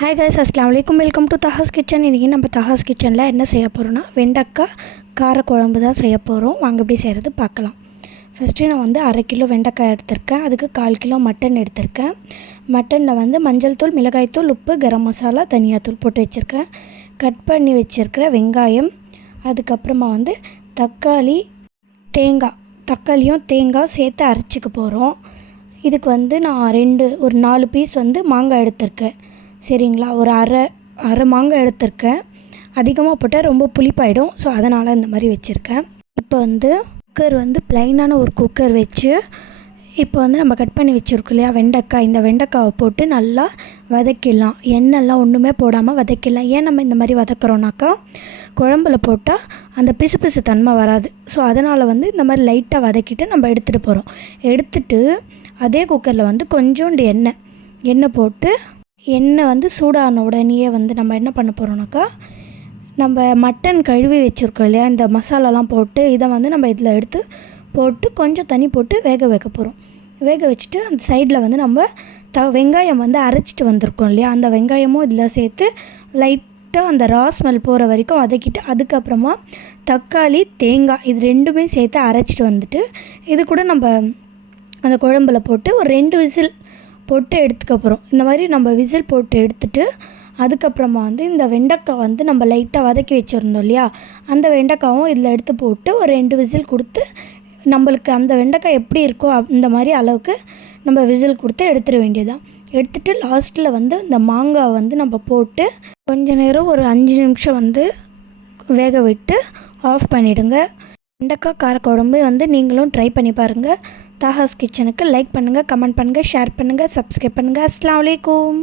Hi guys அஸ்லாம் வலைக்கம் welcome to தஹாஸ் kitchen இன்றைக்கி நம்ம தஹாஸ் கிச்சனில் என்ன செய்ய போகிறோன்னா வெண்டைக்காய் காரக்குழம்பு தான் செய்ய போகிறோம் வாங்க எப்படி செய்கிறது பார்க்கலாம். ஃபஸ்ட்டு நான் வந்து அரை கிலோ வெண்டைக்காய் எடுத்திருக்கேன். அதுக்கு கால் கிலோ மட்டன் எடுத்திருக்கேன். மட்டனில் வந்து மஞ்சள் தூள் மிளகாய்த்தூள் உப்பு கரம் மசாலா தனியாத்தூள் போட்டு வச்சுருக்கேன். கட் பண்ணி வச்சுருக்கிற வெங்காயம் அதுக்கப்புறமா வந்து தக்காளி தேங்காய். தக்காளியும் தேங்காய் சேர்த்து அரைச்சிக்க போகிறோம் இதுக்கு வந்து நான் ரெண்டு ஒரு நாலு பீஸ் வந்து மாங்காய் எடுத்திருக்கேன். சரிங்களா? ஒரு அரை அரை மாங்காய் எடுத்திருக்கேன். அதிகமாக போட்டால் ரொம்ப புளிப்பாயிடும். ஸோ அதனால் இந்த மாதிரி வச்சுருக்கேன். இப்போ வந்து குக்கர் வந்து ப்ளைனான ஒரு குக்கர் வச்சு இப்போ வந்து நம்ம கட் பண்ணி வச்சுருக்கோம் இல்லையா? வெண்டைக்காய். இந்த வெண்டைக்காவை போட்டு நல்லா வதக்கிடலாம். எண்ணெய்லாம் ஒன்றுமே போடாமல் வதக்கிடலாம். ஏன் நம்ம இந்த மாதிரி வதக்குறோன்னாக்கா குழம்புல போட்டால் அந்த பிசு பிசு தன்மை வராது. ஸோ அதனால் வந்து இந்த மாதிரி லைட்டாக வதக்கிட்டு நம்ம எடுத்துகிட்டு போகிறோம் எடுத்துட்டு அதே குக்கரில் வந்து கொஞ்சோண்டு எண்ணெய். எண்ணெய் போட்டு எண்ணெய் வந்து சூடான உடனேயே வந்து நம்ம என்ன பண்ண போகிறோம்னாக்கா நம்ம மட்டன் கழுவி வச்சுருக்கோம் இல்லையா? இந்த மசாலாலாம் போட்டு இதை வந்து நம்ம இதில் எடுத்து போட்டு கொஞ்சம் தண்ணி போட்டு வேக வைக்க போகிறோம் வேக வச்சுட்டு அந்த சைடில் வந்து நம்ம த வெங்காயம் வந்து அரைச்சிட்டு வந்திருக்கோம் இல்லையா? அந்த வெங்காயமும் இதில் சேர்த்து லைட்டாக அந்த ரா ஸ்மெல் போகிற வரைக்கும் வதக்கிட்டு அதுக்கப்புறமா தக்காளி தேங்காய் இது ரெண்டுமே சேர்த்து அரைச்சிட்டு வந்துட்டு இது கூட நம்ம அந்த குழம்புல போட்டு ஒரு ரெண்டு விசில் போட்டு எடுத்துக்கப்புறம் இந்த மாதிரி நம்ம விசில் போட்டு எடுத்துட்டு அதுக்கப்புறமா வந்து இந்த வெண்டைக்காய் வந்து நம்ம லைட்டாக வதக்கி வச்சுருந்தோம் இல்லையா? அந்த வெண்டைக்காவும் இதில் எடுத்து போட்டு ஒரு ரெண்டு விசில் கொடுத்து நம்மளுக்கு அந்த வெண்டைக்காய் எப்படி இருக்கோ அந்த மாதிரி அளவுக்கு நம்ம விசில் கொடுத்து எடுத்துட வேண்டியதான் எடுத்துகிட்டு லாஸ்ட்டில் வந்து இந்த மாங்காய் வந்து நம்ம போட்டு கொஞ்ச நேரம் ஒரு அஞ்சு நிமிஷம் வந்து வேக விட்டு ஆஃப் பண்ணிவிடுங்க வெண்டைக்காய் காரக்குழம்பு வந்து நீங்களும் ட்ரை பண்ணி பாருங்கள் தாஹாஸ் கிச்சனுக்கு லைக் பண்ணுங்கள் கமெண்ட் பண்ணுங்கள் ஷேர் பண்ணுங்கள் சப்ஸ்கிரைப் பண்ணுங்கள் அஸ்லாம் வலைக்கும்